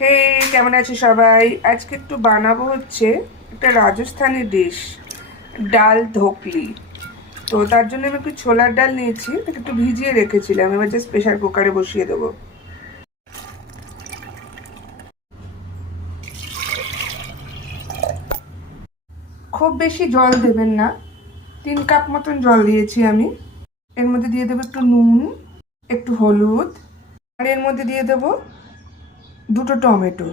হে, কেমন আছো সবাই? আজকে একটু বানাবো হচ্ছে একটা রাজস্থানি ডিশ, ডাল ধোকলি। তো তার জন্য আমি একটু ছোলার ডাল নিয়েছি, তাকে একটু ভিজিয়ে রেখেছিলাম। এবার জাস্ট প্রেশার কুকারে বসিয়ে দেবো। খুব বেশি জল দেবেন না, 3 কাপ মতন জল দিয়েছি আমি। এর মধ্যে দিয়ে দেবো একটু নুন, একটু হলুদ, আর এর মধ্যে দিয়ে দেবো 2টো টমেটো।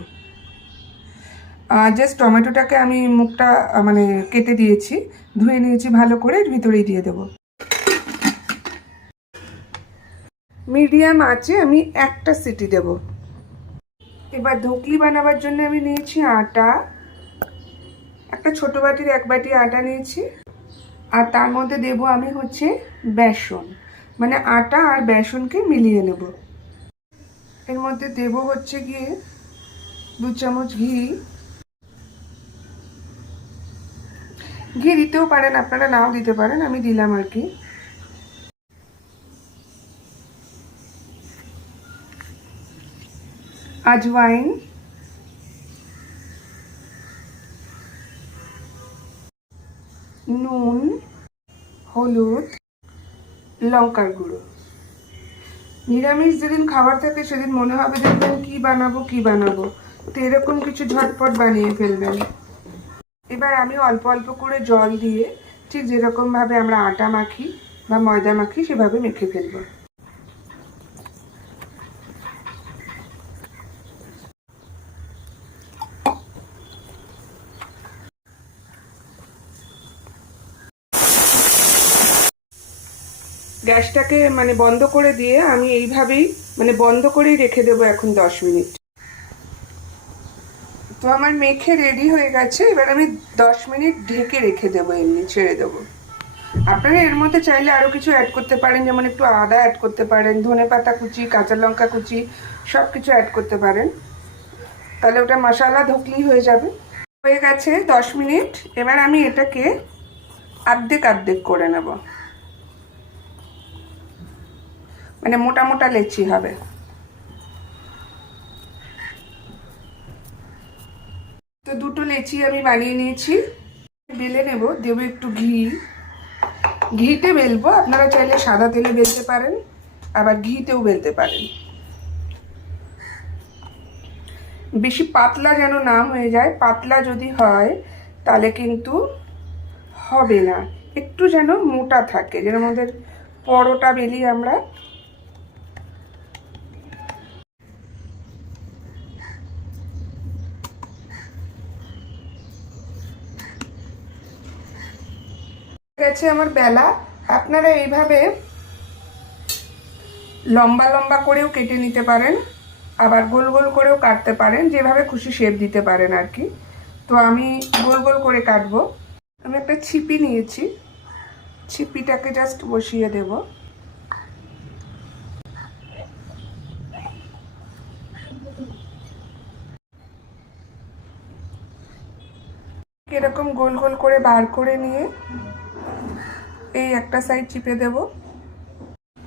জাস্ট টমেটোটাকে আমি মুখটা মানে কেটে দিয়েছি, ধুয়ে নিয়েছি ভালো করে, এর ভিতরেই দিয়ে দেবো। মিডিয়াম আঁচে আমি একটা সিটি দেব। এবার ধোকলি বানাবার জন্য আমি নিয়েছি আটা, একটা ছোট বাটির 1 বাটি আটা নিয়েছি। আর তার মধ্যে দেব আমি হচ্ছে বেসন, মানে আটা আর বেসনকে মিলিয়ে নেব। এর মধ্যে দেব হচ্ছে গিয়ে 2 চামচ ঘি। ঘি দিতেও পারেন, আপনারা নাও দিতে পারেন, আমি দিলাম আর কি। আজওয়াইন, নুন, হলুদ, লঙ্কার গুঁড়ো। নিরামিষ যেদিন খাবার থাকে সেদিন মনে হবে দেখবেন কি বানাবো কি বানাবো, তো এরকম কিছু ঝটপট বানিয়ে ফেলবেন। এবার আমি অল্প অল্প করে জল দিয়ে ঠিক যেরকমভাবে আমরা আটা মাখি বা ময়দা মাখি সেভাবে মেখে ফেলবো। গ্যাসটাকে মানে বন্ধ করে দিয়ে আমি এইভাবেই মানে বন্ধ করেই রেখে দেবো এখন 10 মিনিট। তো আমার মেখে রেডি হয়ে গেছে। এবার আমি 10 মিনিট ঢেকে রেখে দেবো, এমনি ছেড়ে দেবো। আপনারা এর মধ্যে চাইলে আরও কিছু অ্যাড করতে পারেন, যেমন একটু আদা অ্যাড করতে পারেন, ধনেপাতা কুচি, কাঁচা লঙ্কা কুচি, সব কিছু অ্যাড করতে পারেন। তাহলে ওটা মশলা ধোকলি হয়ে যাবে। হয়ে গেছে 10 মিনিট। এবার আমি এটাকে আর্ধেক আর্ধেক করে নেব, মানে মোটা মোটা লেচি হবে। তো 2টো লেচি আমি বানিয়ে নিয়েছি। বেলে নেব, দেবো একটু ঘি। ঘিতে বেলবো, আপনারা চাইলে সাদা তেলে বেলতে পারেন, আবার ঘিতেও বেলতে পারেন। বেশি পাতলা যেন না হয়ে যায়, পাতলা যদি হয় তাহলে কিন্তু হবে না। একটু যেন মোটা থাকে, যেন আমাদের পরোটা বেলি আমরা। গেছে আমার বেলা। আপনারা এইভাবে লম্বা লম্বা করেও কেটে নিতে পারেন, আবার গোল গোল করেও কাটতে পারেন, যেভাবে খুশি শেপ দিতে পারেন আর কি। তো আমি গোল গোল করে কাটবো। আমি একটা ছিপি নিয়েছি, ছিপিটাকে জাস্ট বসিয়ে দেব। এরকম গোল গোল করে বার করে নিয়ে এই একটা সাইড চিপে দেব,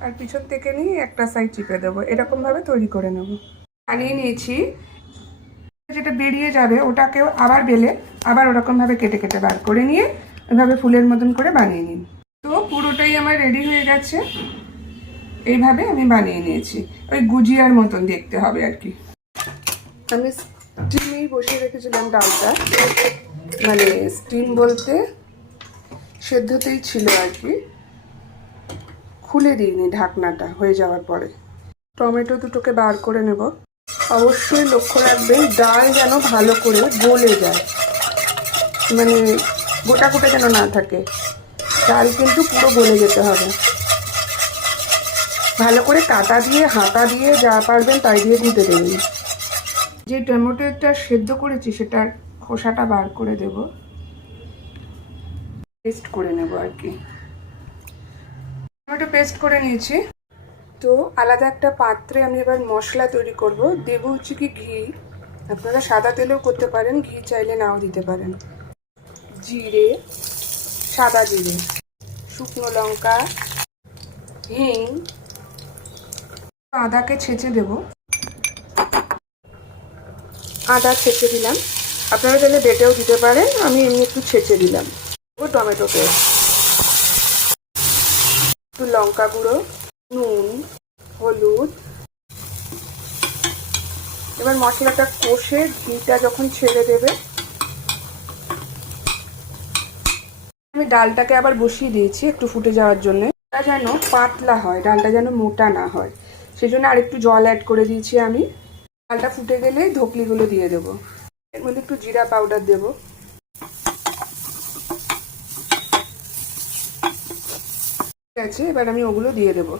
আর পিছন থেকে নিয়ে একটা সাইড চিপে দেবো। এরকমভাবে তৈরি করে নেব। বানিয়ে নিয়েছি। যেটা বেরিয়ে যাবে ওটাকেও আবার বেলে আবার ওরকমভাবে কেটে কেটে বার করে নিয়ে এভাবে ফুলের মতন করে বানিয়ে নিন। তো পুরোটাই আমার রেডি হয়ে গেছে। এইভাবে আমি বানিয়ে নিয়েছি, ওই গুজিয়ার মতন দেখতে হবে আর কি। আমি স্টিমেই বসিয়ে রেখেছিলাম ডালটা, মানে স্টিম বলতে সেদ্ধতেই ছিল আর কি। খুলে দিইনি ঢাকনাটা হয়ে যাওয়ার পরে। টমেটো দুটোকে বার করে নেব। অবশ্যই লক্ষ্য রাখবেন ডাল যেন ভালো করে গলে যায়, মানে গোটা গোটা যেন না থাকে। ডাল কিন্তু পুরো গলে যেতে হবে। ভালো করে কাঁটা দিয়ে হাতা দিয়ে যা পারবেন তাই দিয়ে ধুতে দেবেন। যে টমেটোটা সেদ্ধ করেছি সেটার খোসাটা বার করে দেব, পেস্ট করে নেব আর কি। টমেটো পেস্ট করে নিয়েছি। তো আলাদা একটা পাত্রে আমি এবার মশলা তৈরি করব। দেবো হচ্ছে কি ঘি, আপনারা সাদা তেলেও করতে পারেন, ঘি চাইলে নাও দিতে পারেন। জিরে, সাদা জিরে, শুকনো লঙ্কা, হিং, আদাকে ছেঁচে দেব। আদা ছেঁচে দিলাম, আপনারা চাইলে বেটেও দিতে পারেন, আমি এমনি একটু ছেঁচে দিলাম। টমেটো পেস্ট, একটু লঙ্কা গুঁড়ো, নুন, হলুদ। এবার মশলাটা কষে ঘিটা যখন ছেড়ে দেবে, আমি ডালটাকে আবার বসিয়ে দিয়েছি একটু ফুটে যাওয়ার জন্য। ডালটা যেন পাতলা হয়, ডালটা যেন মোটা না হয়, সেই জন্য আরেকটু জল অ্যাড করে দিয়েছি আমি। ডালটা ফুটে গেলে ধোকলিগুলো দিয়ে দেবো। এর মধ্যে একটু জিরা পাউডার দেবো। ঠিক আছে, এবার আমি ওগুলো দিয়ে দেবো।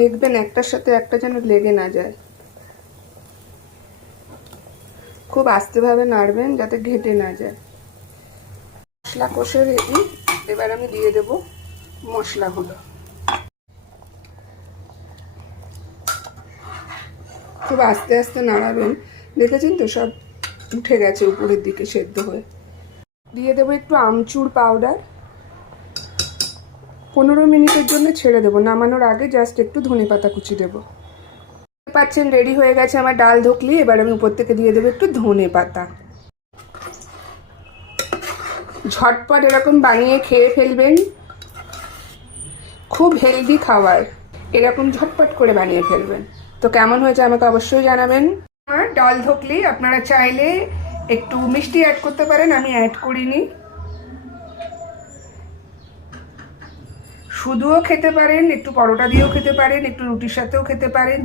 দেখবেন একটার সাথে একটা যেন লেগে না যায়, খুব আস্তেভাবে নাড়বেন যাতে ঘেটে না যায়। মশলা কষে রেডি, এবার আমি দিয়ে দেব মশলাগুলো। খুব আস্তে আস্তে নাড়াবেন, দেখেছেন তো সব উঠে গেছে উপরের দিকে সেদ্ধ হয়ে। দিয়ে দেবো একটু আমচুর পাউডার, 15 মিনিটের জন্য ছেড়ে দেবো। নামানোর আগে জাস্ট একটু ধনেপাতা কুচি দেবো। পাচ্ছেন রেডি হয়ে গেছে আমার ডাল ধোকলি। এবার আমি উপর থেকে দিয়ে দেবো একটু ধনেপাতা। ঝটপট এরকম বানিয়ে খেয়ে ফেলবেন, খুব হেলদি খাবার, এরকম ঝটপট করে বানিয়ে ফেলবেন। তো কেমন হয়েছে আমাকে অবশ্যই জানাবেন। আমার ডাল ধোকলি আপনারা চাইলে একটু মিষ্টি অ্যাড করতে পারেন, আমি অ্যাড করিনি। শুধুও খেতে পারেন, একটু পরোটা দিয়েও খেতে পারেন, একটু রুটির সাথেও খেতে পারেন।